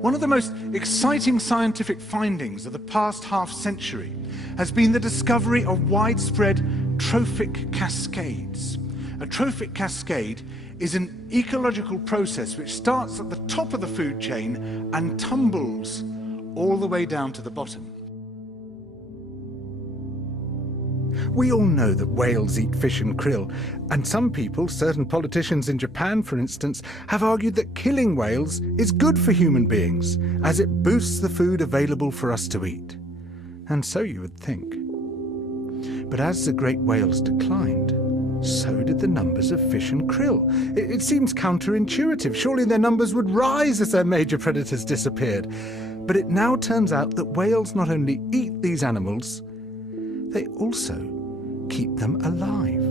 One of the most exciting scientific findings of the past half-century has been the discovery of widespread trophic cascades. A trophic cascade is an ecological process which starts at the top of the food chain and tumbles all the way down to the bottom. We all know that whales eat fish and krill, and some people, certain politicians in Japan for instance, have argued that killing whales is good for human beings, as it boosts the food available for us to eat. And so you would think. But as the great whales declined, so did the numbers of fish and krill. It seems counterintuitive. Surely their numbers would rise as their major predators disappeared. But it now turns out that whales not only eat these animals, they also keep them alive.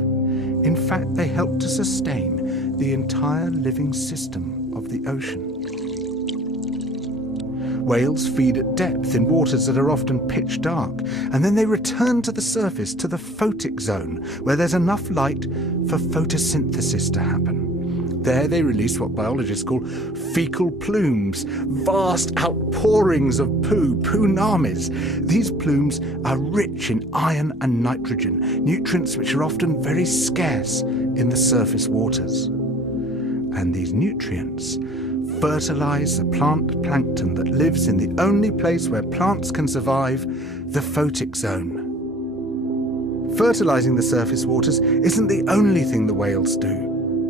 In fact, they help to sustain the entire living system of the ocean. Whales feed at depth in waters that are often pitch dark, and then they return to the surface, to the photic zone, where there's enough light for photosynthesis to happen. There they release what biologists call fecal plumes, vast outpourings of poo, poonamis. These plumes are rich in iron and nitrogen, nutrients which are often very scarce in the surface waters. And these nutrients fertilize the plant plankton that lives in the only place where plants can survive, the photic zone. Fertilizing the surface waters isn't the only thing the whales do.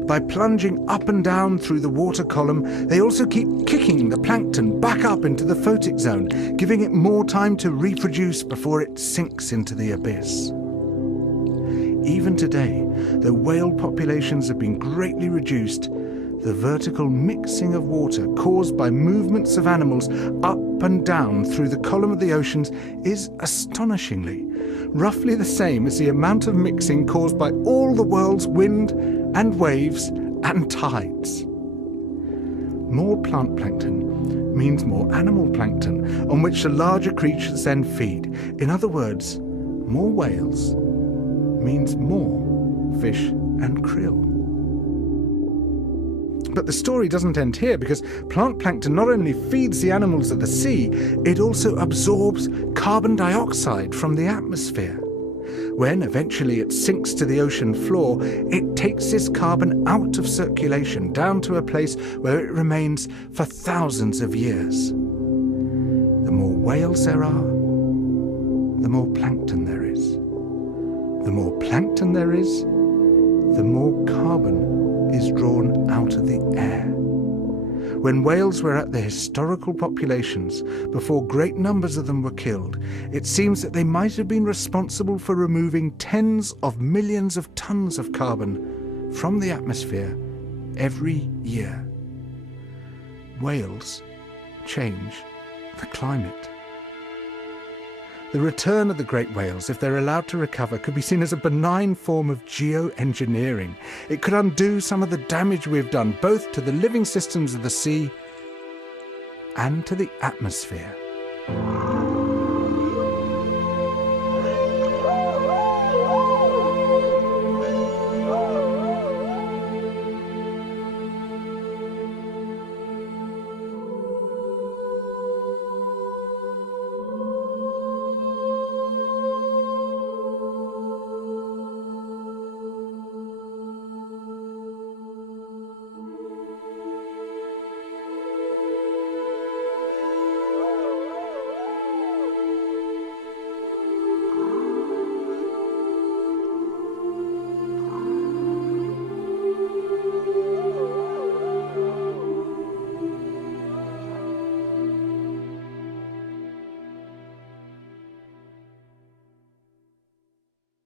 By plunging up and down through the water column, they also keep kicking the plankton back up into the photic zone, giving it more time to reproduce before it sinks into the abyss. Even today, though whale populations have been greatly reduced, the vertical mixing of water caused by movements of animals up and down through the column of the oceans is astonishingly roughly the same as the amount of mixing caused by all the world's wind and waves and tides. More plant plankton means more animal plankton, on which the larger creatures then feed. In other words, more whales means more fish and krill. But the story doesn't end here, because plant plankton not only feeds the animals of the sea, it also absorbs carbon dioxide from the atmosphere. When eventually it sinks to the ocean floor, it takes this carbon out of circulation down to a place where it remains for thousands of years. The more whales there are, the more plankton there is. The more plankton there is, the more carbon is drawn out of the air. When whales were at their historical populations, before great numbers of them were killed, it seems that they might have been responsible for removing tens of millions of tons of carbon from the atmosphere every year. Whales change the climate. The return of the great whales, if they're allowed to recover, could be seen as a benign form of geoengineering. It could undo some of the damage we've done, both to the living systems of the sea and to the atmosphere.